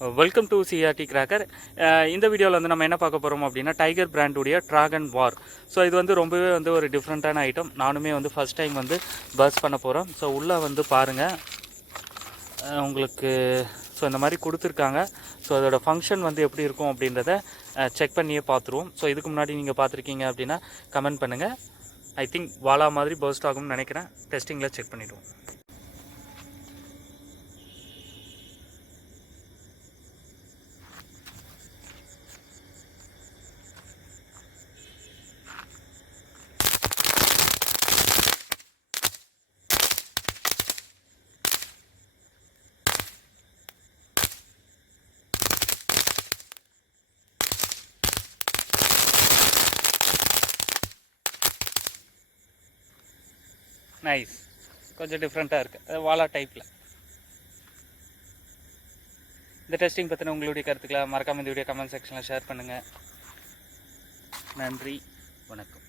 Welcome to CRT cracker இந்த வீடியோவில் வந்து நம்ம என்ன பார்க்க போகிறோம் அப்படின்னா டைகர் பிராண்டுடைய ட்ராகன் வார் ஸோ இது வந்து ரொம்பவே வந்து ஒரு டிஃப்ரெண்ட்டான ஐட்டம் நானுமே வந்து ஃபஸ்ட் டைம் வந்து பர்ஸ் பண்ண போகிறோம் ஸோ உள்ளே வந்து பாருங்கள் உங்களுக்கு ஸோ இந்த மாதிரி கொடுத்துருக்காங்க. ஸோ அதோட ஃபங்க்ஷன் வந்து எப்படி இருக்கும் அப்படின்றத செக் பண்ணியே பார்த்துருவோம். ஸோ இதுக்கு முன்னாடி நீங்கள் பார்த்துருக்கீங்க அப்படின்னா கமெண்ட் பண்ணுங்கள் ஐ திங்க் வாலா மாதிரி பர்ஸ்ட் ஆகும்னு நினைக்கிறேன். டெஸ்டிங்கில் செக் பண்ணிவிடுவோம் நைஸ் கொஞ்சம் டிஃப்ரெண்ட்டாக இருக்குது வாலா டைப்பில் இந்த டெஸ்டிங் பற்றின உங்களுடைய கருத்துக்களை மறக்காமல் இந்த வீடியோ கமெண்ட் செக்ஷனில் ஷேர் பண்ணுங்கள் நன்றி. வணக்கம்.